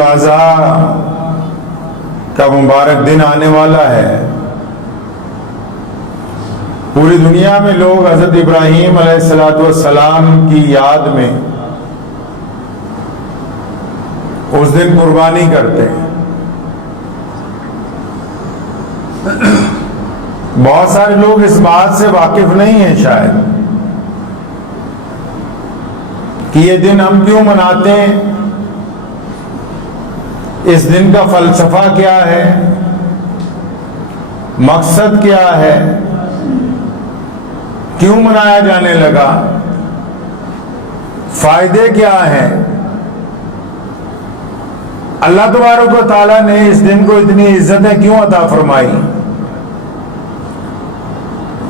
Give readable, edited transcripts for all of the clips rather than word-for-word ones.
الاضحیٰ کا مبارک دن آنے والا ہے۔ پوری دنیا میں لوگ حضرت ابراہیم علیہ السلام کی یاد میں اس دن قربانی کرتے ہیں۔ بہت سارے لوگ اس بات سے واقف نہیں ہیں شاید کہ یہ دن ہم کیوں مناتے ہیں، اس دن کا فلسفہ کیا ہے، مقصد کیا ہے، کیوں منایا جانے لگا، فائدے کیا ہیں۔ اللہ تبارک و تعالیٰ نے اس دن کو اتنی عزتیں کیوں عطا فرمائی؟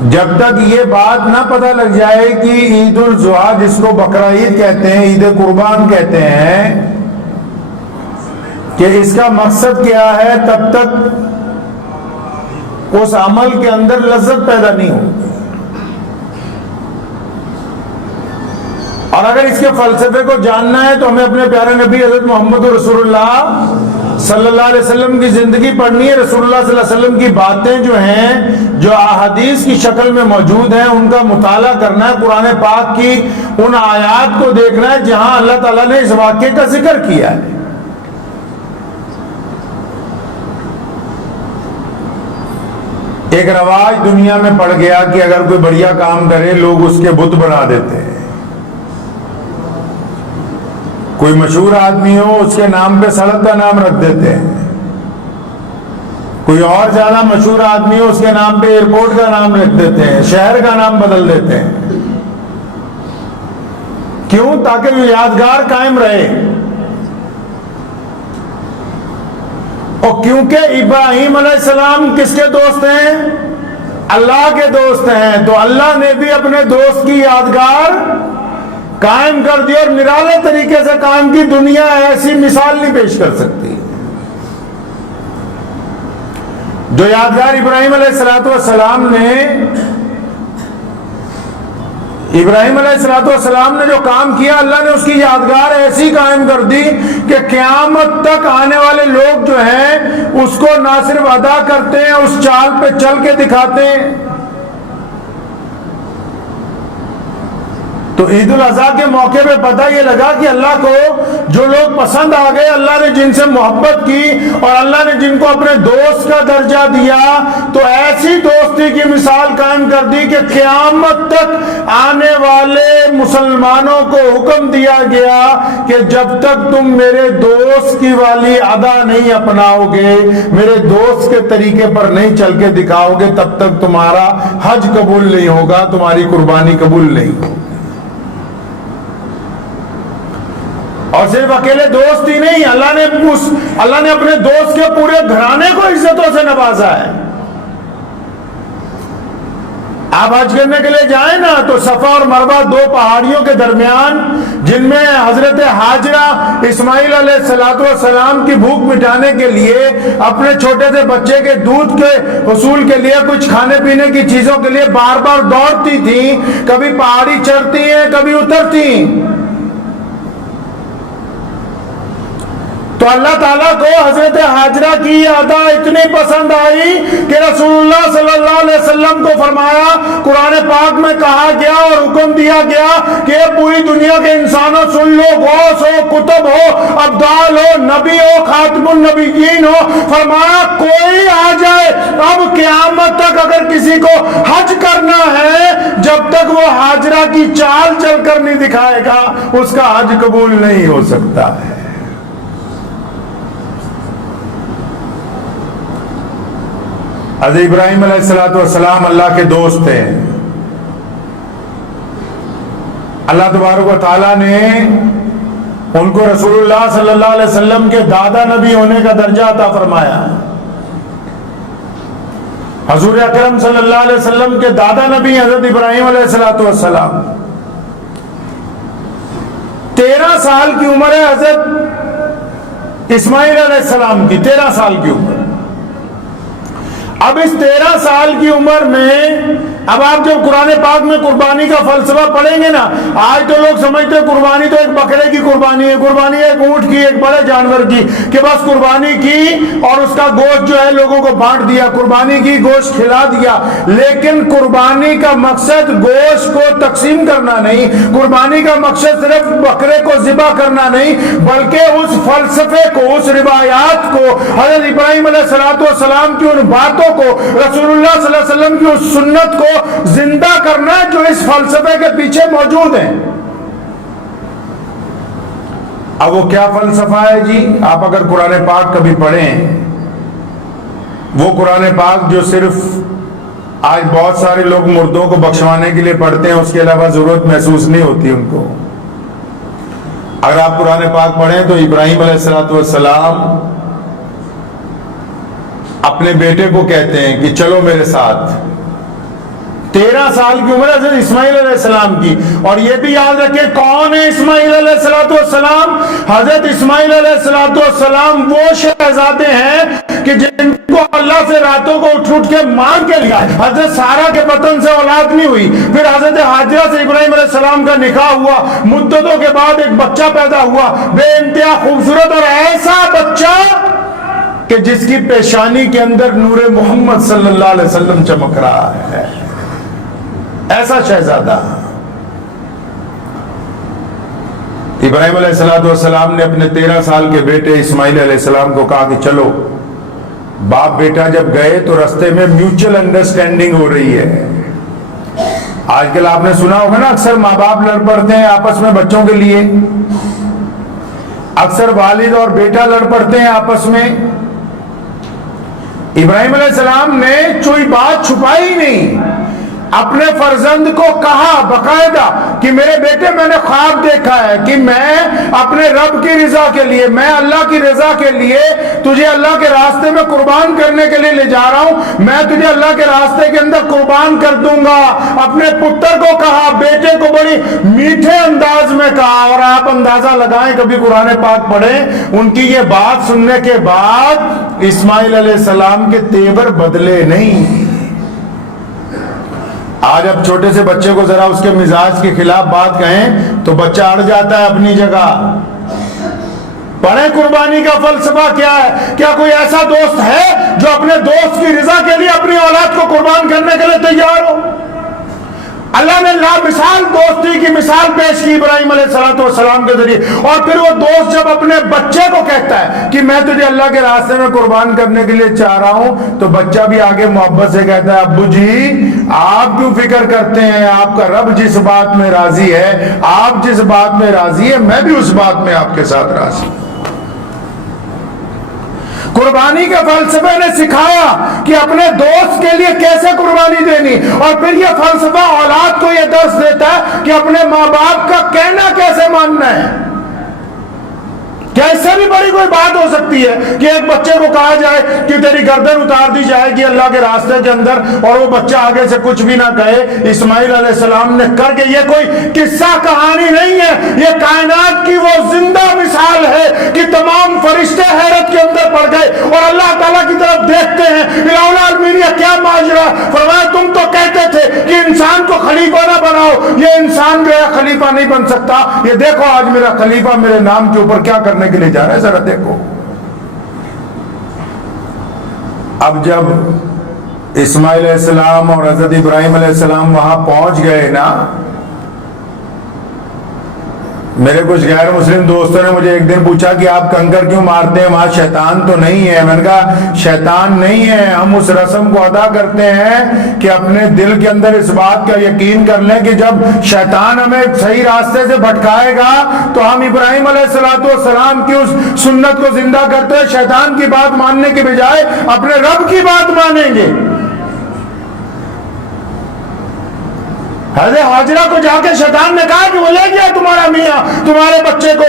جب تک یہ بات نہ پتہ لگ جائے کہ عید الاضحیٰ، جس کو بقرہ عید کہتے ہیں، عید قربان کہتے ہیں، کہ اس کا مقصد کیا ہے، تب تک اس عمل کے اندر لذت پیدا نہیں ہوگی۔ اور اگر اس کے فلسفے کو جاننا ہے تو ہمیں اپنے پیارے نبی حضرت محمد رسول اللہ صلی اللہ علیہ وسلم کی زندگی پڑھنی ہے۔ رسول اللہ صلی اللہ علیہ وسلم کی باتیں جو ہیں، جو احادیث کی شکل میں موجود ہیں، ان کا مطالعہ کرنا ہے، قرآن پاک کی ان آیات کو دیکھنا ہے جہاں اللہ تعالیٰ نے اس واقعے کا ذکر کیا ہے۔ ایک رواج دنیا میں پڑ گیا کہ اگر کوئی بڑھیا کام کرے لوگ اس کے بت بنا دیتے ہیں۔ کوئی مشہور آدمی ہو اس کے نام پہ سڑک کا نام رکھ دیتے ہیں، کوئی اور زیادہ مشہور آدمی ہو اس کے نام پہ ایئرپورٹ کا نام رکھ دیتے ہیں، شہر کا نام بدل دیتے ہیں۔ کیوں؟ تاکہ وہ یادگار قائم رہے۔ اور کیونکہ ابراہیم علیہ السلام کس کے دوست ہیں؟ اللہ کے دوست ہیں، تو اللہ نے بھی اپنے دوست کی یادگار قائم کر دی، اور نرالے طریقے سے قائم کی۔ دنیا ایسی مثال نہیں پیش کر سکتی۔ جو یادگار ابراہیم علیہ السلام نے جو کام کیا، اللہ نے اس کی یادگار ایسی قائم کر دی کہ قیامت تک آنے والے لوگ جو ہیں اس کو نہ صرف ادا کرتے ہیں، اس چال پہ چل کے دکھاتے ہیں۔ تو عید الاضحیٰ کے موقع پہ پتہ یہ لگا کہ اللہ کو جو لوگ پسند آ گئے، اللہ نے جن سے محبت کی اور اللہ نے جن کو اپنے دوست کا درجہ دیا، تو ایسی دوستی کی مثال قائم کر دی کہ قیامت تک آنے والے مسلمانوں کو حکم دیا گیا کہ جب تک تم میرے دوست کی والی ادا نہیں اپناؤ گے، میرے دوست کے طریقے پر نہیں چل کے دکھاؤ گے، تب تک تمہارا حج قبول نہیں ہوگا، تمہاری قربانی قبول نہیں ہوگی۔ اور صرف اکیلے دوست ہی نہیں، اللہ نے اپنے دوست کے پورے گھرانے کو عزتوں سے نوازا ہے۔ آپ حج کرنے کے لیے جائیں نا تو صفا اور مروہ دو پہاڑیوں کے درمیان، جن میں حضرت ہاجرہ اسماعیل علیہ السلام کی بھوک مٹانے کے لیے اپنے چھوٹے سے بچے کے دودھ کے حصول کے لیے، کچھ کھانے پینے کی چیزوں کے لیے بار بار دوڑتی تھیں، کبھی پہاڑی چڑھتی ہیں کبھی اترتی ہیں۔ تو اللہ تعالیٰ کو حضرت ہاجرہ کی یہ ادا اتنی پسند آئی کہ رسول اللہ صلی اللہ علیہ وسلم کو فرمایا، قرآن پاک میں کہا گیا اور حکم دیا گیا کہ پوری دنیا کے انسانوں سن لو، غوث ہو، کتب ہو، ابدال ہو، نبی ہو، خاتم النبیین ہو، فرمایا کوئی آ جائے اب قیامت تک اگر کسی کو حج کرنا ہے، جب تک وہ ہاجرہ کی چال چل کر نہیں دکھائے گا اس کا حج قبول نہیں ہو سکتا ہے۔ حضرت ابراہیم علیہ السلام اللہ کے دوست تھے۔ اللہ تبارک و تعالیٰ نے ان کو رسول اللہ صلی اللہ علیہ وسلم کے دادا نبی ہونے کا درجہ عطا فرمایا۔ حضور اکرم صلی اللہ علیہ وسلم کے دادا نبی حضرت ابراہیم علیہ السلام۔ 13 سال کی عمر ہے حضرت اسماعیل علیہ السلام کی، 13 سال کی عمر۔ اب اس 13 سال کی عمر میں اب آپ جب قرآن پاک میں قربانی کا فلسفہ پڑھیں گے نا، آج تو لوگ سمجھتے ہیں قربانی تو ایک بکرے کی قربانی ہے، قربانی ایک اونٹ کی، ایک بڑے جانور کی، کہ بس قربانی کی اور اس کا گوشت جو ہے لوگوں کو بانٹ دیا، قربانی کی گوشت کھلا دیا۔ لیکن قربانی کا مقصد گوشت کو تقسیم کرنا نہیں، قربانی کا مقصد صرف بکرے کو ذبح کرنا نہیں، بلکہ اس فلسفے کو، اس روایات کو، حضرت ابراہیم علیہ السلام کی ان باتوں کو، رسول اللہ صلی اللہ علیہ وسلم کی اس سنت کو زندہ کرنا ہے جو اس فلسفے کے پیچھے موجود ہیں۔ اب وہ کیا فلسفہ ہے جی؟ آپ اگر قرآن پاک کبھی پڑھیں، وہ قرآن پاک جو صرف آج بہت سارے لوگ مردوں کو بخشوانے کے لیے پڑھتے ہیں، اس کے علاوہ ضرورت محسوس نہیں ہوتی ان کو۔ اگر آپ قرآن پاک پڑھیں تو ابراہیم علیہ السلام اپنے بیٹے کو کہتے ہیں کہ چلو میرے ساتھ۔ 13 سال کی عمر حضرت اسماعیل علیہ السلام کی، اور یہ بھی یاد رکھیں کون ہے اسماعیل علیہ السلام؟ حضرت اسماعیل علیہ السلام وہ شہزادے ہیں کہ جن کو اللہ سے راتوں کو اٹھ کے مانگ کے لیا۔ حضرت سارہ کے بطن سے اولاد نہیں ہوئی، پھر حضرت ہاجرہ سے ابراہیم علیہ السلام کا نکاح ہوا، مدتوں کے بعد ایک بچہ پیدا ہوا، بے انتہا خوبصورت اور ایسا بچہ کہ جس کی پیشانی کے اندر نور محمد صلی اللہ علیہ وسلم چمک رہا ہے، ایسا شہزادہ۔ ابراہیم علیہ السلام نے اپنے 13 سال کے بیٹے اسماعیل علیہ السلام کو کہا کہ چلو۔ باپ بیٹا جب گئے تو رستے میں میوچل انڈرسٹینڈنگ ہو رہی ہے۔ آج کل آپ نے سنا ہوگا نا، اکثر ماں باپ لڑ پڑتے ہیں آپس میں بچوں کے لیے، اکثر والد اور بیٹا لڑ پڑتے ہیں آپس میں۔ ابراہیم علیہ السلام نے کوئی بات چھپائی نہیں، اپنے فرزند کو کہا باقاعدہ کہ میرے بیٹے میں نے خواب دیکھا ہے کہ میں اپنے رب کی رضا کے لیے، میں اللہ کی رضا کے لیے تجھے اللہ کے راستے میں قربان کرنے کے لیے لے جا رہا ہوں، میں تجھے اللہ کے راستے کے اندر قربان کر دوں گا۔ اپنے پتر کو کہا، بیٹے کو بڑی میٹھے انداز میں کہا، اور آپ اندازہ لگائیں کبھی قرآن پاک پڑھیں، ان کی یہ بات سننے کے بعد اسماعیل علیہ السلام کے تیور بدلے نہیں۔ آج اب چھوٹے سے بچے کو ذرا اس کے مزاج کے خلاف بات کہیں تو بچہ اڑ جاتا ہے اپنی جگہ۔ پڑھیں قربانی کا فلسفہ کیا ہے۔ کیا کوئی ایسا دوست ہے جو اپنے دوست کی رضا کے لیے اپنی اولاد کو قربان کرنے کے لیے تیار ہو؟ اللہ نے لامثال دوستی کی مثال پیش کی ابراہیم علیہ السلام کے ذریعے، اور پھر وہ دوست جب اپنے بچے کو کہتا ہے کہ میں تجھے اللہ کے راستے میں قربان کرنے کے لیے چاہ رہا ہوں، تو بچہ بھی آگے محبت سے کہتا ہے ابو جی آپ کیوں فکر کرتے ہیں، آپ کا رب جس بات میں راضی ہے، آپ جس بات میں راضی ہے میں بھی اس بات میں آپ کے ساتھ راضی ہوں۔ قربانی کے فلسفے نے سکھایا کہ اپنے دوست کے لیے کیسے قربانی دینی، اور پھر یہ فلسفہ اولاد کو یہ درس دیتا ہے کہ اپنے ماں باپ کا کہنا کیسے ماننا ہے۔ کیا اس سے بھی بڑی کوئی بات ہو سکتی ہے کہ ایک بچے کو کہا جائے کہ تیری گردن اتار دی جائے گی اللہ کے راستے کے اندر، اور وہ بچہ آگے سے کچھ بھی نہ کہے؟ اسماعیل علیہ السلام نے کر کے، یہ کوئی قصہ کہانی نہیں ہے، یہ کائنات کی وہ زندہ مثال ہے کہ تمام فرشتے حیرت کے اندر پڑ گئے اور اللہ تعالیٰ کی طرف دیکھتے ہیں، الہ العالمین یہ کیا ماجرا؟ فرمایا تم تو کہتے تھے کہ انسان کو خلیفہ نہ بناؤ، یہ انسان جو ہے خلیفہ نہیں بن سکتا، یہ دیکھو آج میرا خلیفہ میرے نام کے اوپر کیا کرنے کے لیے جا رہا ہے، ذرا دیکھو۔ اب جب اسماعیل علیہ السلام اور حضرت ابراہیم علیہ السلام وہاں پہنچ گئے نا، میرے کچھ غیر مسلم دوستوں نے مجھے ایک دن پوچھا کہ آپ کنکر کیوں مارتے ہیں، وہاں شیطان تو نہیں ہے؟ میں نے کہا شیطان نہیں ہے، ہم اس رسم کو ادا کرتے ہیں کہ اپنے دل کے اندر اس بات کا یقین کر لیں کہ جب شیطان ہمیں صحیح راستے سے بھٹکائے گا تو ہم ابراہیم علیہ السلام کی اس سنت کو زندہ کرتے ہوئے شیطان کی بات ماننے کے بجائے اپنے رب کی بات مانیں گے۔ حضرت ہاجرہ کو جا کے شیطان نے کہا کہ وہ لے گیا تمہارا میاں تمہارے بچے کو،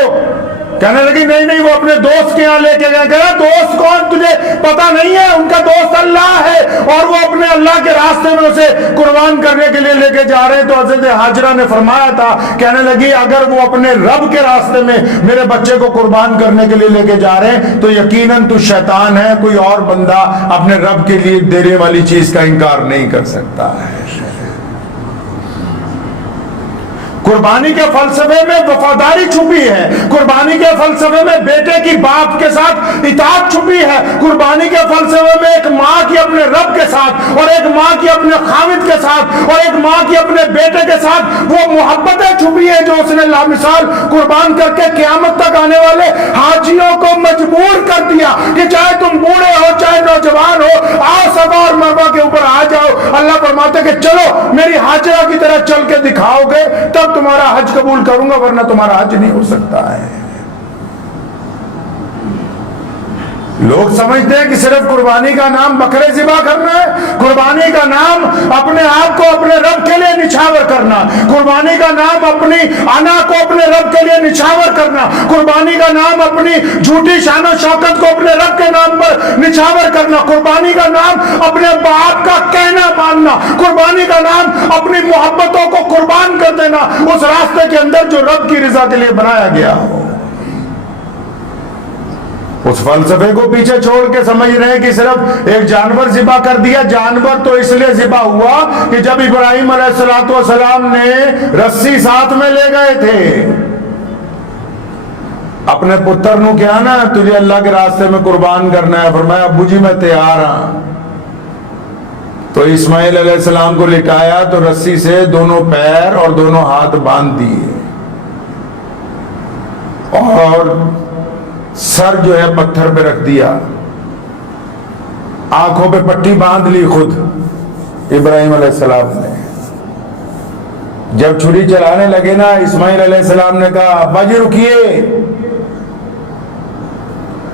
کہنے لگی نہیں نہیں وہ اپنے دوست کے یہاں لے کے گئے۔ کہا دوست کون تجھے پتا نہیں ہے؟ ان کا دوست اللہ ہے اور وہ اپنے اللہ کے راستے میں اسے قربان کرنے کے لیے لے کے جا رہے ہیں۔ تو حضرت ہاجرہ نے فرمایا تھا، کہنے لگی اگر وہ اپنے رب کے راستے میں میرے بچے کو قربان کرنے کے لیے لے کے جا رہے ہیں تو یقیناً تو شیطان ہے، کوئی اور بندہ اپنے رب کے لیے دینے والی چیز کا انکار نہیں کر سکتا ہے۔ قربانی کے فلسفے میں وفاداری چھپی ہے، قربانی کے فلسفے میں بیٹے کی باپ کے ساتھ اطاعت چھپی ہے، قربانی کے فلسفے میں ایک ماں کی اپنے رب کے ساتھ اور ایک ماں کی اپنے خامد کے ساتھ اور ایک ماں کی اپنے بیٹے کے ساتھ وہ محبتیں چھپی ہیں جو اس نے لامثال قربان کر کے قیامت تک آنے والے حاجیوں کو مجبور کر دیا کہ چاہے تم بوڑھے ہو چاہے نوجوان ہو، آؤ صفا اور مروہ کے اوپر آ جاؤ۔ اللہ فرماتے کہ چلو میری حاجرہ کی طرح چل کے دکھاؤ گے تب تمہارا حج قبول کروں گا، ورنہ تمہارا حج نہیں ہو سکتا ہے۔ لوگ سمجھتے ہیں کہ صرف قربانی کا نام بکرے ذبح کرنا ہے، قربانی کا نام اپنے آپ کو اپنے رب کے لیے نچھاور کرنا، قربانی کا نام اپنی انا کو اپنے رب کے لیے نچھاور کرنا، قربانی کا نام اپنی جھوٹی شان و شوکت کو اپنے رب کے نام پر نچھاور کرنا، قربانی کا نام اپنے باپ کا کہنا ماننا، قربانی کا نام اپنی محبتوں کو قربان کر دینا اس راستے کے اندر جو رب کی رضا کے لیے بنایا گیا ہو۔ اس فلسفے کو پیچھے چھوڑ کے سمجھ رہے ہیں کہ صرف ایک جانور ذبح کر دیا۔ جانور تو اس لیے ذبح ہوا کہ جب ابراہیم علیہ السلام نے رسی ساتھ میں لے گئے تھے، اپنے پتر نو کیا نا تجھے اللہ کے راستے میں قربان کرنا ہے، فرمایا ابو جی میں تیار ہوں۔ تو اسماعیل علیہ السلام کو لٹایا تو رسی سے دونوں پیر اور دونوں ہاتھ باندھ دیے اور سر جو ہے پتھر پہ رکھ دیا، آنکھوں پہ پٹی باندھ لی خود ابراہیم علیہ السلام نے۔ جب چھری چلانے لگے نا اسماعیل علیہ السلام نے کہا ابا جی رکیے،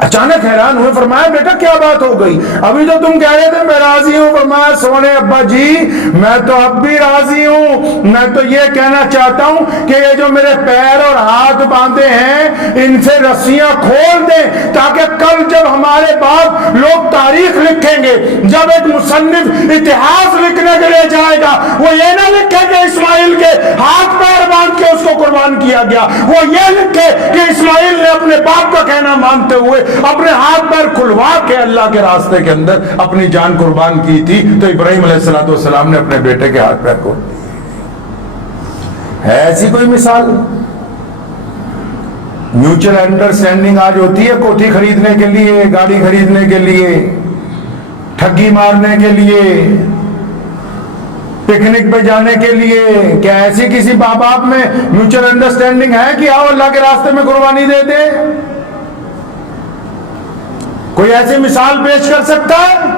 اچانک حیران ہوئے، فرمایا بیٹا کیا بات ہو گئی؟ ابھی تو تم کہہ رہے تھے میں راضی ہوں۔ فرمایا سونے ابا جی میں تو اب بھی راضی ہوں، میں تو یہ کہنا چاہتا ہوں کہ یہ جو میرے پیر اور ہاتھ باندھے ہیں ان سے رسیاں کھول دیں تاکہ کل جب ہمارے باپ لوگ تاریخ لکھیں گے، جب ایک مصنف اتہاس لکھنے کے لیے جائے گا وہ یہ نہ لکھے کہ اسماعیل کے ہاتھ پیر باندھ کے اس کو قربان کیا گیا، وہ یہ لکھے کہ اسماعیل نے اپنے باپ کا کہنا مانتے ہوئے اپنے ہاتھ پیر کھلوا کے اللہ کے راستے کے اندر اپنی جان قربان کی تھی۔ تو ابراہیم علیہ السلام نے اپنے بیٹے کے ہاتھ پیر کھول دیے۔ ہے ایسی کوئی مثال؟ میوچل انڈرسٹینڈنگ آج ہوتی ہے کوٹھی خریدنے کے لیے، گاڑی خریدنے کے لیے، ٹھگی مارنے کے لیے، پکنک پہ جانے کے لیے۔ کیا ایسی کسی باپ باپ میں میوچل انڈرسٹینڈنگ ہے کہ آؤ اللہ کے راستے میں قربانی دے دے؟ کوئی ایسی مثال پیش کر سکتا ہے؟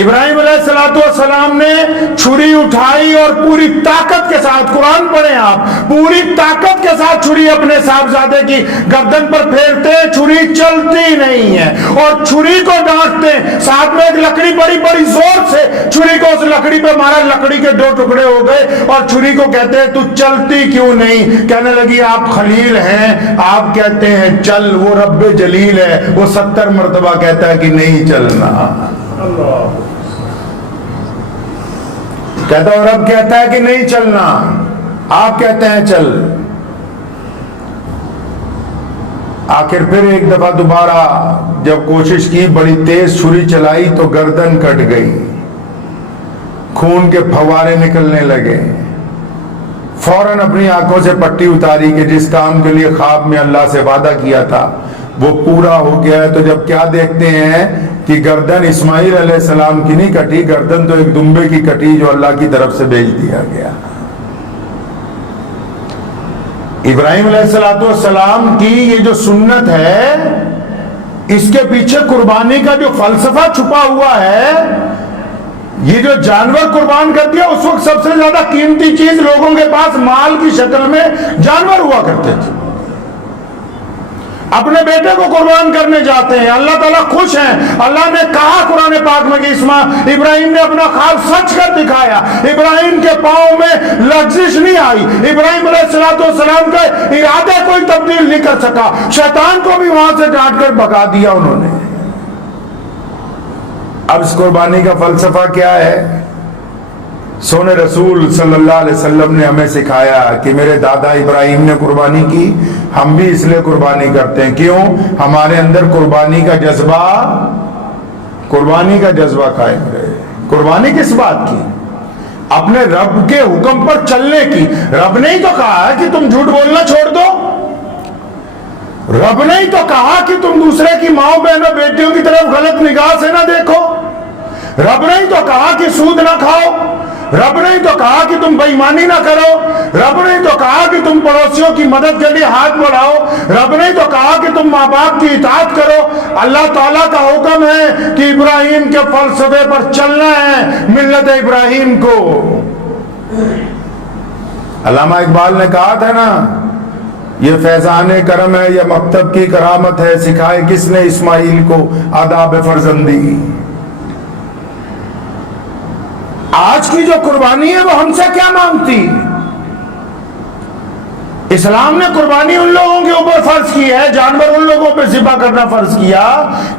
ابراہیم علیہ السلام نے چھری اٹھائی اور پوری طاقت کے ساتھ، قرآن پڑھیں آپ، پوری طاقت کے ساتھ چھری اپنے صاحبزادے کی گردن پر پھیرتے، چھری چلتی نہیں ہے اور چھری کو ڈانٹتے، ساتھ میں ایک لکڑی بڑی زور سے چھری کو اس لکڑی پہ مارا، لکڑی کے 2 ٹکڑے ہو گئے اور چھری کو کہتے ہیں تو چلتی کیوں نہیں؟ کہنے لگی آپ خلیل ہیں، آپ کہتے ہیں چل، وہ رب جلیل ہے، وہ 70 مرتبہ کہتا ہے کہ نہیں چلنا۔ کہتا ہے رب کہتا ہے کہ نہیں چلنا، آپ کہتے ہیں چل۔ آخر پھر ایک دفعہ دوبارہ جب کوشش کی، بڑی تیز چھری چلائی تو گردن کٹ گئی، خون کے پھوارے نکلنے لگے۔ فوراً اپنی آنکھوں سے پٹی اتاری کہ جس کام کے لیے خواب میں اللہ سے وعدہ کیا تھا وہ پورا ہو گیا ہے۔ تو جب کیا دیکھتے ہیں کہ گردن اسماعیل علیہ السلام کی نہیں کٹی، گردن تو ایک دمبے کی کٹی جو اللہ کی طرف سے بھیج دیا گیا۔ ابراہیم علیہ السلام کی یہ جو سنت ہے، اس کے پیچھے قربانی کا جو فلسفہ چھپا ہوا ہے، یہ جو جانور قربان کر دیا، اس وقت سب سے زیادہ قیمتی چیز لوگوں کے پاس مال کی شکل میں جانور ہوا کرتے تھے۔ اپنے بیٹے کو قربان کرنے جاتے ہیں، اللہ تعالیٰ خوش ہیں۔ اللہ نے کہا قرآن پاک میں کہ ابراہیم نے اپنا خواب سچ کر دکھایا، ابراہیم کے پاؤں میں لغزش نہیں آئی، ابراہیم علیہ السلام کا ارادہ کوئی تبدیل نہیں کر سکا، شیطان کو بھی وہاں سے ڈانٹ کر بھگا دیا انہوں نے۔ اب اس قربانی کا فلسفہ کیا ہے؟ سونے رسول صلی اللہ علیہ وسلم نے ہمیں سکھایا کہ میرے دادا ابراہیم نے قربانی کی، ہم بھی اس لیے قربانی کرتے ہیں۔ کیوں؟ ہمارے اندر قربانی کا جذبہ قائم رہے۔ قربانی کس بات کی؟ اپنے رب کے حکم پر چلنے کی. رب نے ہی تو کہا ہے کہ تم جھوٹ بولنا چھوڑ دو. رب نے ہی تو کہا کہ تم دوسرے کی ماؤں بہنوں بیٹیوں کی طرف غلط نگاہ سے نہ دیکھو. رب نے ہی تو کہا کہ سود نہ کھاؤ. رب نے ہی تو کہا کہ تم بے ایمانی نہ کرو. رب نے ہی تو کہا کہ تم پڑوسیوں کی مدد کے لیے ہاتھ بڑھاؤ. رب نے ہی تو کہا کہ تم ماں باپ کی اطاعت کرو. اللہ تعالیٰ کا حکم ہے کہ ابراہیم کے فلسفے پر چلنا ہے, ملت ابراہیم کو. علامہ اقبال نے کہا تھا نا, یہ فیضان کرم ہے, یہ مکتب کی کرامت ہے, سکھائے کس نے اسماعیل کو آداب فرزندی. آج کی جو قربانی ہے وہ ہم سے کیا مانگتی؟ اسلام نے قربانی ان لوگوں کے اوپر فرض کی ہے, جانور ان لوگوں پہ ذبح کرنا فرض کیا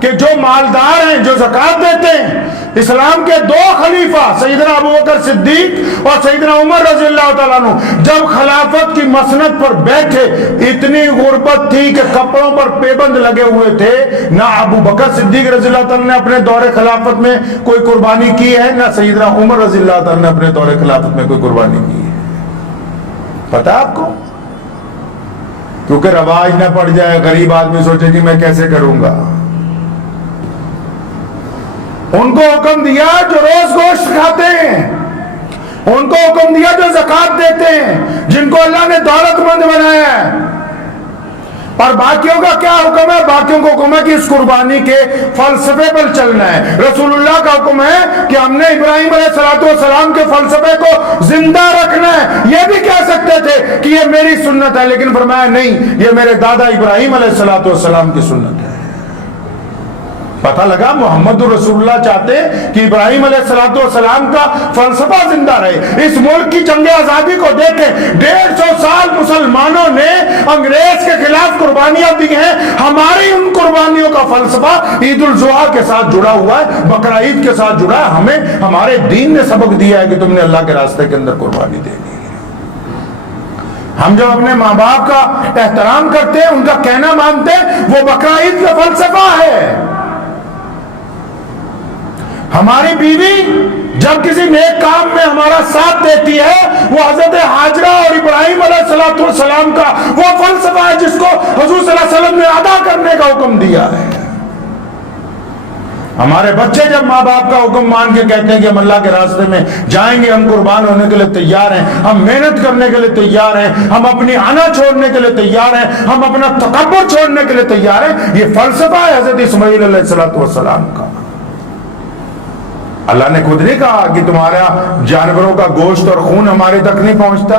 کہ جو مالدار ہیں, جو زکوٰۃ دیتے ہیں. اسلام کے دو خلیفہ سیدنا ابوبکر صدیق اور سیدنا عمر رضی اللہ تعالیٰ عنہ جب خلافت کی مسند پر بیٹھے, اتنی غربت تھی کہ کپڑوں پر پیبند لگے ہوئے تھے. نہ ابوبکر صدیق رضی اللہ تعالیٰ نے اپنے دور خلافت میں کوئی قربانی کی ہے, نہ سیدنا عمر رضی اللہ تعالیٰ نے اپنے دور خلافت میں کوئی قربانی کی ہے. پتہ آپ کو؟ کیونکہ رواج نہ پڑ جائے, غریب آدمی سوچے کہ میں کیسے کروں گا. ان کو حکم دیا جو روز گوشت کھاتے ہیں, ان کو حکم دیا جو زکوٰۃ دیتے ہیں, جن کو اللہ نے دولت مند بنایا ہے. اور باقیوں کا کیا حکم ہے؟ باقیوں کو حکم ہے کہ اس قربانی کے فلسفے پر چلنا ہے. رسول اللہ کا حکم ہے کہ ہم نے ابراہیم علیہ السلام کے فلسفے کو زندہ رکھنا ہے. یہ بھی کہہ سکتے تھے کہ یہ میری سنت ہے, لیکن فرمایا نہیں, یہ میرے دادا ابراہیم علیہ السلام کی سنت ہے. پتہ لگا محمد رسول اللہ چاہتے کہ ابراہیم علیہ السلام کا فلسفہ زندہ رہے. اس ملک کی جنگ آزادی کو دیکھیں, 150 سال مسلمانوں نے انگریز کے خلاف قربانیاں دی ہیں. ہماری ان قربانیوں کا فلسفہ عید الاضحیٰ کے ساتھ جڑا ہوا ہے, بقرہ عید کے ساتھ جڑا ہے. ہمیں ہمارے دین نے سبق دیا ہے کہ تم نے اللہ کے راستے کے اندر قربانی دینی ہے. ہم جو اپنے ماں باپ کا احترام کرتے ہیں, ان کا کہنا مانتے ہیں, وہ بقرہ عید کا فلسفہ ہے. ہماری بیوی جب کسی نیک کام میں ہمارا ساتھ دیتی ہے, وہ حضرت حاجرہ اور ابراہیم علیہ السلام کا وہ فلسفہ ہے جس کو حضور صلی اللہ علیہ وسلم نے ادا کرنے کا حکم دیا ہے. ہمارے بچے جب ماں باپ کا حکم مان کے کہتے ہیں کہ ہم اللہ کے راستے میں جائیں گے, ہم قربان ہونے کے لیے تیار ہیں, ہم محنت کرنے کے لیے تیار ہیں, ہم اپنی آنا چھوڑنے کے لیے تیار ہیں, ہم اپنا تکبر چھوڑنے کے لیے تیار ہیں. یہ فلسفہ ہے حضرت اسماعیل علیہ السلام کا. اللہ نے خود نہیں کہا کہ تمہارا جانوروں کا گوشت اور خون ہمارے تک نہیں پہنچتا.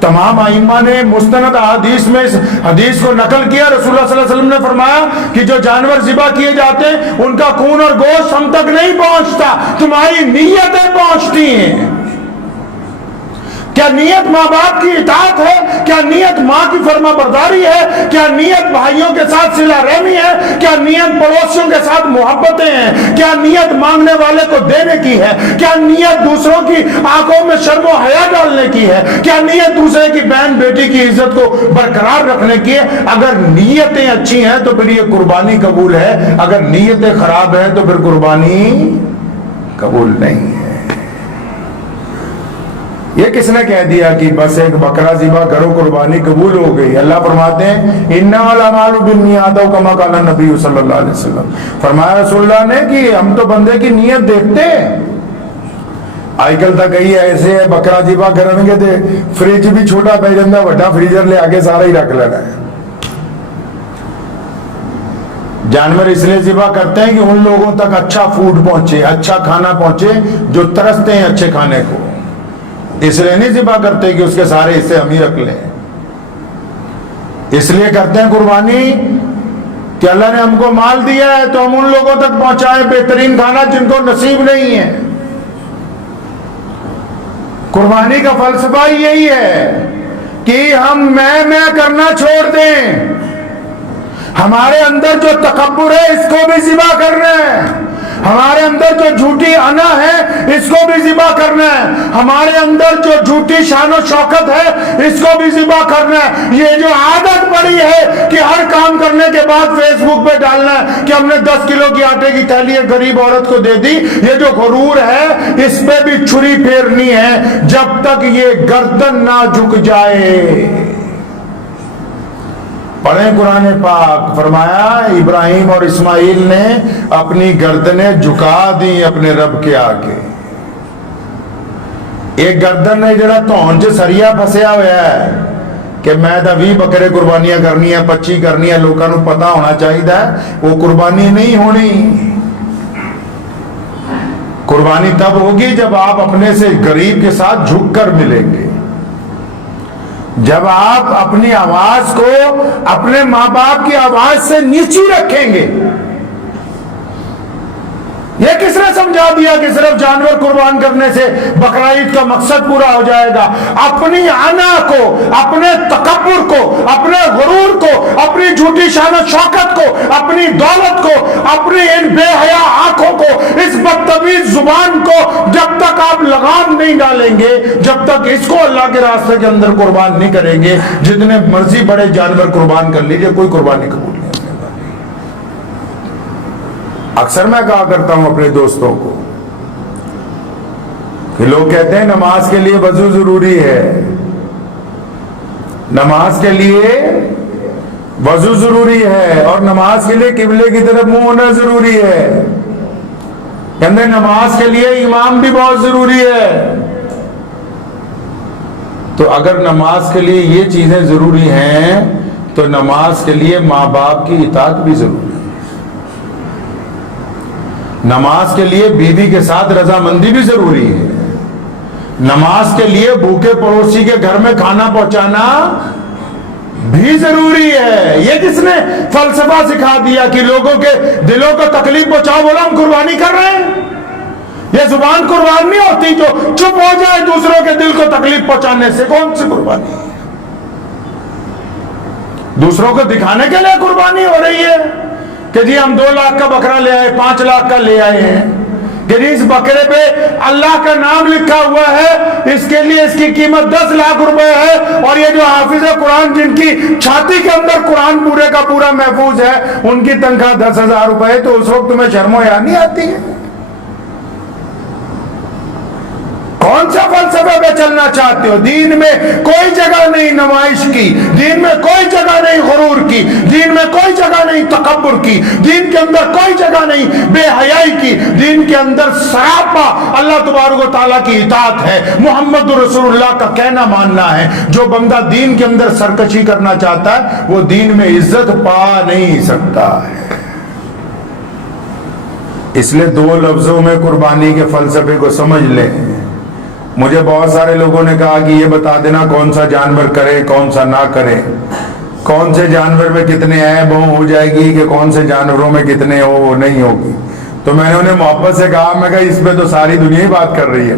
تمام ائمہ نے مستند احادیث میں اس حدیث کو نقل کیا. رسول اللہ صلی اللہ علیہ وسلم نے فرمایا کہ جو جانور ذبح کیے جاتے ہیں ان کا خون اور گوشت ہم تک نہیں پہنچتا, تمہاری نیتیں پہنچتی ہیں. کیا نیت ماں باپ کی اطاعت ہے؟ کیا نیت ماں کی فرما برداری ہے؟ کیا نیت بھائیوں کے ساتھ صلہ رحمی ہے؟ کیا نیت پڑوسیوں کے ساتھ محبتیں ہیں؟ کیا نیت مانگنے والے کو دینے کی ہے؟ کیا نیت دوسروں کی آنکھوں میں شرم و حیا ڈالنے کی ہے؟ کیا نیت دوسرے کی بہن بیٹی کی عزت کو برقرار رکھنے کی ہے؟ اگر نیتیں اچھی ہیں تو پھر یہ قربانی قبول ہے, اگر نیتیں خراب ہیں تو پھر قربانی قبول نہیں ہے. یہ کس نے کہہ دیا کہ بس ایک بکرا ذبح کرو قربانی قبول ہو گئی؟ اللہ فرماتے ہیں انما الاعمال بالنیات کما قال النبی صلی اللہ علیہ وسلم. فرمایا رسول اللہ نے کہ ہم تو بندے کی نیت دیکھتے ہیں. آج کل تک کئی ایسے بکرا ذبح کرنے کے تھے, فریج بھی چھوٹا پہ جاتا, بڑا فریزر لے آگے سارا ہی رکھ لینا ہے. جانور اس لیے ذبح کرتے ہیں کہ ان لوگوں تک اچھا فوڈ پہنچے, اچھا کھانا پہنچے جو ترستے ہیں اچھے کھانے کو. اس لیے نہیں ذبح کرتے کہ اس کے سارے حصے ہم ہی رکھ لیں. اس لیے کرتے ہیں قربانی کہ اللہ نے ہم کو مال دیا ہے تو ہم ان لوگوں تک پہنچائیں بہترین کھانا جن کو نصیب نہیں ہے. قربانی کا فلسفہ یہی ہے کہ ہم میں کرنا چھوڑ دیں. ہمارے اندر جو تکبر ہے اس کو بھی ذبح کرنا ہے. ہمارے اندر جو جھوٹی انا ہے اس کو بھی ذبح کرنا ہے، ہمارے اندر جو جھوٹی شان و شوکت ہے اس کو بھی ذبح کرنا ہے۔ یہ جو عادت پڑی ہے کہ ہر کام کرنے کے بعد فیس بک پہ ڈالنا ہے کہ ہم نے 10 کلو کی آٹے کی تھیلی ایک غریب عورت کو دے دی، یہ جو غرور ہے اس پہ بھی چھری پھیرنی ہے جب تک یہ گردن نہ جھک جائے۔ پڑھیں قرآن پاک، فرمایا ابراہیم اور اسماعیل نے اپنی گردنیں جھکا دی اپنے رب کے آگے۔ ایک گردن نے جڑا تونج سریا پھسیا ہوا ہے کہ میں تو 20 بکرے قربانیاں کرنی ہے، 25 کرنی ہے، لوگوں کو پتا ہونا چاہیے، وہ قربانی نہیں ہونی۔ قربانی تب ہوگی جب آپ اپنے سے غریب کے ساتھ جھک کر ملیں گے، جب آپ اپنی آواز کو اپنے ماں باپ کی آواز سے نیچی رکھیں گے۔ یہ کس نے سمجھا دیا کہ صرف جانور قربان کرنے سے بقرہ عید کا مقصد پورا ہو جائے گا؟ اپنی انا کو، اپنے تکبر کو، اپنے غرور کو، اپنی جھوٹی شان و شوکت کو، اپنی دولت کو، اپنی ان بے حیا آنکھوں کو، اس بدتمیز زبان کو جب تک آپ لگام نہیں ڈالیں گے، جب تک اس کو اللہ کے راستے کے اندر قربان نہیں کریں گے، جتنے مرضی بڑے جانور قربان کر لیجئے کوئی قربانی قبول نہیں۔ اکثر میں کہا کرتا ہوں اپنے دوستوں کو کہ لوگ کہتے ہیں نماز کے لیے وضو ضروری ہے، نماز کے لیے وضو ضروری ہے، اور نماز کے لیے قبلے کی طرف منہ ہونا ضروری ہے، کہتے ہیں نماز کے لیے امام بھی بہت ضروری ہے۔ تو اگر نماز کے لیے یہ چیزیں ضروری ہیں تو نماز کے لیے ماں باپ کی اطاعت بھی ضروری ہے، نماز کے لیے بیوی کے ساتھ رضامندی بھی ضروری ہے، نماز کے لیے بھوکے پڑوسی کے گھر میں کھانا پہنچانا بھی ضروری ہے۔ یہ کس نے فلسفہ سکھا دیا کہ لوگوں کے دلوں کو تکلیف پہنچاؤ، بولا ہم قربانی کر رہے ہیں؟ یہ زبان قربان نہیں ہوتی جو چپ ہو جائے دوسروں کے دل کو تکلیف پہنچانے سے؟ کون سی قربانی؟ دوسروں کو دکھانے کے لیے قربانی ہو رہی ہے کہ جی ہم 2 لاکھ کا بکرا لے آئے، 5 لاکھ کا لے آئے ہیں، کہ جی اس بکرے پہ اللہ کا نام لکھا ہوا ہے، اس کے لیے اس کی قیمت 10 لاکھ روپے ہے، اور یہ جو حافظ قرآن جن کی چھاتی کے اندر قرآن پورے کا پورا محفوظ ہے ان کی تنخواہ 10,000 روپے ہے، تو اس وقت تمہیں شرم و حیا نہیں آتی ہے؟ کون سا فلسفے پہ چلنا چاہتے ہو؟ دین میں کوئی جگہ نہیں نمائش کی، دین میں کوئی جگہ نہیں غرور کی، دین میں کوئی جگہ نہیں تکبر کی، دین کے اندر کوئی جگہ نہیں بے حیائی کی، دین کے اندر سراپا اللہ تبارک و تعالیٰ کی اطاعت ہے، محمد رسول اللہ کا کہنا ماننا ہے۔ جو بندہ دین کے اندر سرکشی کرنا چاہتا ہے وہ دین میں عزت پا نہیں سکتا ہے۔ اس لیے 2 لفظوں میں قربانی کے فلسفے کو سمجھ لیں۔ مجھے بہت سارے لوگوں نے کہا کہ یہ بتا دینا کون سا جانور کرے کون سا نہ کرے، کون سے جانور میں کتنے عیب ہو جائے گی کہ کون سے جانوروں میں کتنے ہو نہیں ہوگی۔ تو میں نے انہیں محبت سے کہا، میں کہا اس پہ تو ساری دنیا ہی بات کر رہی ہے،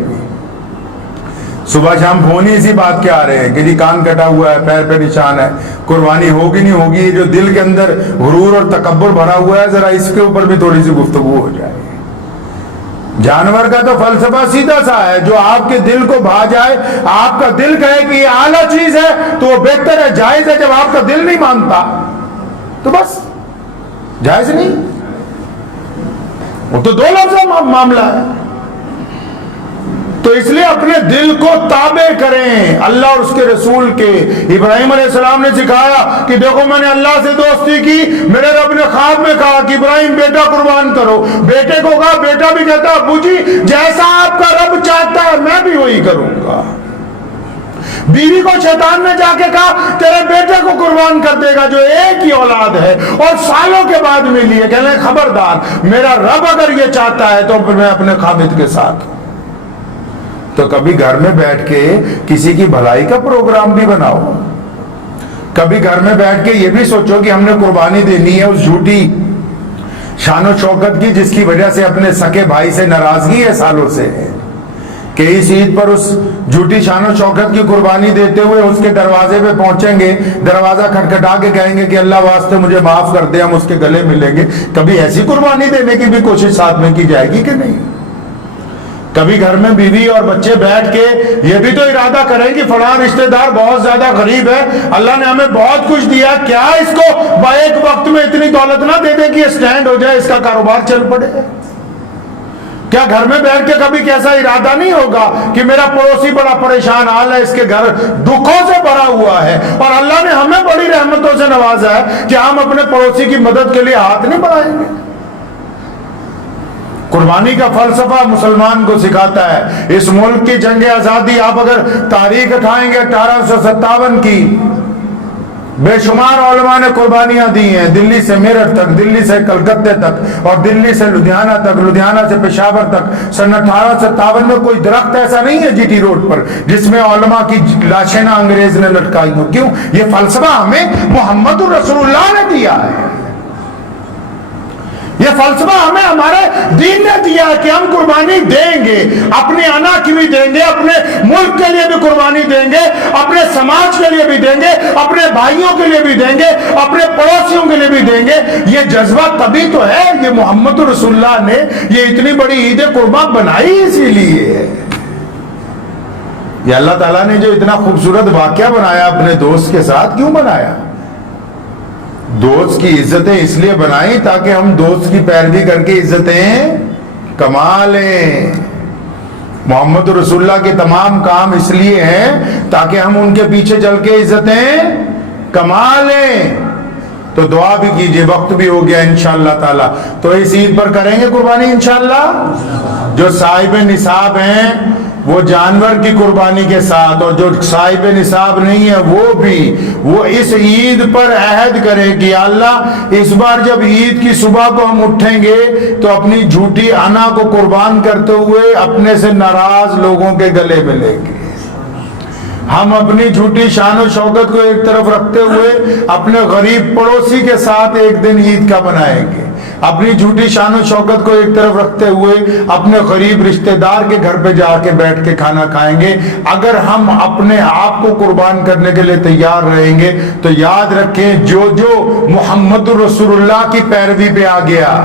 صبح شام فون ہی اسی بات کے آ رہے ہیں کہ جی کان کٹا ہوا ہے، پیر پہ نشان ہے، قربانی ہوگی نہیں ہوگی۔ یہ جو دل کے اندر غرور اور تکبر بھرا ہوا ہے ذرا اس کے اوپر بھی تھوڑی سی گفتگو ہو جائے۔ جانور کا تو فلسفہ سیدھا سا ہے، جو آپ کے دل کو بھا جائے، آپ کا دل کہے کہ یہ اعلیٰ چیز ہے تو وہ بہتر ہے، جائز ہے۔ جب آپ کا دل نہیں مانتا تو بس جائز نہیں، وہ تو 2 لفظ معاملہ ہے۔ تو اس لیے اپنے دل کو تابع کریں اللہ اور اس کے رسول کے۔ ابراہیم علیہ السلام نے سکھایا کہ دیکھو میں نے اللہ سے دوستی کی، میرے رب نے خواب میں کہا کہ ابراہیم بیٹا قربان کرو، بیٹے کو کہا، بیٹا بھی کہتا ابو جی جیسا آپ کا رب چاہتا ہے میں بھی وہی کروں گا۔ بیوی کو شیطان نے جا کے کہا تیرے بیٹے کو قربان کر دے گا جو ایک ہی اولاد ہے اور سالوں کے بعد ملی ہے، کہنے خبردار میرا رب اگر یہ چاہتا ہے تو میں اپنے خامد کے ساتھ۔ تو کبھی گھر میں بیٹھ کے کسی کی بھلائی کا پروگرام بھی بناؤ، کبھی گھر میں بیٹھ کے یہ بھی سوچو کہ ہم نے قربانی دینی ہے اس جھوٹی شان و شوکت کی جس کی وجہ سے اپنے سکے بھائی سے ناراضگی ہے سالوں سے، کہ اس عید پر اس جھوٹی شان و شوکت کی قربانی دیتے ہوئے اس کے دروازے پہ پہنچیں گے, دروازہ کھٹکھٹا کے کہیں گے کہ اللہ واسطے مجھے معاف کر دے, ہم اس کے گلے ملیں گے. کبھی ایسی قربانی دینے کی بھی کوشش ساتھ میں کی جائے گی کہ نہیں؟ کبھی گھر میں بیوی اور بچے بیٹھ کے یہ بھی تو ارادہ کریں کہ فلاں رشتہ دار بہت زیادہ غریب ہے, اللہ نے ہمیں بہت کچھ دیا, کیا اس کو ایک وقت میں اتنی دولت نہ دے دے کہ یہ سٹینڈ ہو جائے, اس کا کاروبار چل پڑے؟ کیا گھر میں بیٹھ کے کبھی کیسا ارادہ نہیں ہوگا کہ میرا پڑوسی بڑا پریشان حال ہے, اس کے گھر دکھوں سے بھرا ہوا ہے, اور اللہ نے ہمیں بڑی رحمتوں سے نوازا ہے کہ ہم اپنے پڑوسی کی مدد کے لیے ہاتھ نہیں بڑھائیں گے؟ قربانی کا فلسفہ مسلمان کو سکھاتا ہے. اس ملک کی جنگ آزادی, آپ اگر تاریخ اٹھائیں گے 1857 کی, بے شمار علماء نے قربانیاں دی ہیں, دلی سے میرٹھ تک, دلی سے کلکتے تک, اور دلی سے لدھیانہ تک, لدھیانہ سے پشاور تک. سن 1857 میں کوئی درخت ایسا نہیں ہے جی ٹی روڈ پر جس میں علماء کی لاشیں نہ انگریز نے لٹکائی ہوں. کیوں؟ یہ فلسفہ ہمیں محمد الرسول اللہ نے دیا ہے. یہ فلسفہ ہمیں ہمارے دین نے دیا ہے کہ ہم قربانی دیں گے, اپنی انا کی بھی دیں گے, اپنے ملک کے لیے بھی قربانی دیں گے, اپنے سماج کے لیے بھی دیں گے, اپنے بھائیوں کے لیے بھی دیں گے, اپنے پڑوسیوں کے لیے بھی دیں گے. یہ جذبہ تبھی تو ہے, یہ محمد رسول اللہ نے یہ اتنی بڑی عید قربان بنائی اسی لیے. یہ اللہ تعالیٰ نے جو اتنا خوبصورت واقعہ بنایا اپنے دوست کے ساتھ, کیوں بنایا؟ دوست کی عزتیں اس لیے بنائی تاکہ ہم دوست کی پیروی کر کے عزتیں کما لیں. محمد رسول اللہ کے تمام کام اس لیے ہیں تاکہ ہم ان کے پیچھے چل کے عزتیں کما لیں. تو دعا بھی کیجئے, وقت بھی ہو گیا انشاءاللہ تعالی. تو اس عید پر کریں گے قربانی انشاءاللہ. جو صاحب نصاب ہیں وہ جانور کی قربانی کے ساتھ, اور جو صاحب نصاب نہیں ہے وہ بھی, وہ اس عید پر عہد کرے کہ یا اللہ اس بار جب عید کی صبح کو ہم اٹھیں گے تو اپنی جھوٹی انا کو قربان کرتے ہوئے اپنے سے ناراض لوگوں کے گلے ملیں گے. ہم اپنی جھوٹی شان و شوکت کو ایک طرف رکھتے ہوئے اپنے غریب پڑوسی کے ساتھ ایک دن عید کا منائیں گے. اپنی جھوٹی شان و شوکت کو ایک طرف رکھتے ہوئے اپنے غریب رشتہ دار کے گھر پہ جا کے بیٹھ کے کھانا کھائیں گے. اگر ہم اپنے آپ کو قربان کرنے کے لیے تیار رہیں گے تو یاد رکھیں, جو جو محمد رسول اللہ کی پیروی پہ آ گیا,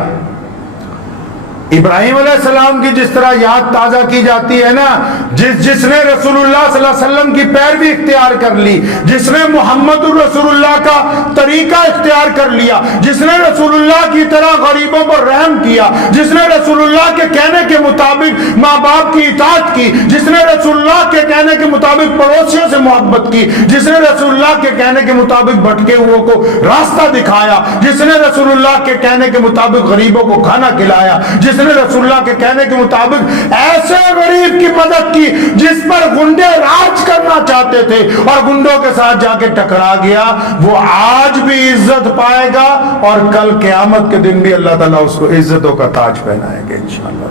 ابراہیم علیہ السلام کی جس طرح یاد تازہ کی جاتی ہے نا, جس نے رسول اللہ صلی اللہ علیہ وسلم کی پیروی اختیار کر لی, جس نے محمد رسول اللہ کا طریقہ اختیار کر لیا, جس نے رسول اللہ کی طرح غریبوں پر رحم کیا, جس نے رسول اللہ کے کہنے کے مطابق ماں باپ کی اطاعت کی, جس نے رسول اللہ کے کہنے کے مطابق پڑوسیوں سے محبت کی, جس نے رسول اللہ کے کہنے کے مطابق بھٹکے ہوئوں کو راستہ دکھایا, جس نے رسول اللہ کے کہنے کے مطابق غریبوں کو کھانا کھلایا, جس نے رسول اللہ کے کہنے کے مطابق ایسے غریب کی مدد کی جس پر گنڈے راج کرنا چاہتے تھے اور گنڈوں کے ساتھ جا کے ٹکرا گیا, وہ آج بھی عزت پائے گا اور کل قیامت کے دن بھی اللہ تعالیٰ اس کو عزتوں کا تاج پہنائیں گے انشاءاللہ.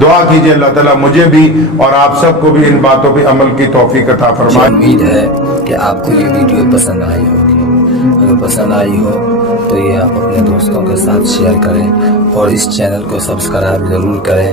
دعا کیجئے اللہ تعالیٰ مجھے بھی اور آپ سب کو بھی ان باتوں پہ عمل کی توفیق عطا فرمائے. امید ہے کہ آپ کو یہ ویڈیو پسند آئی ہوگی. اگر پسند آئی ہو تو یہ آپ اپنے دوستوں کے ساتھ شیئر کریں اور اس چینل کو سبسکرائب ضرور کریں.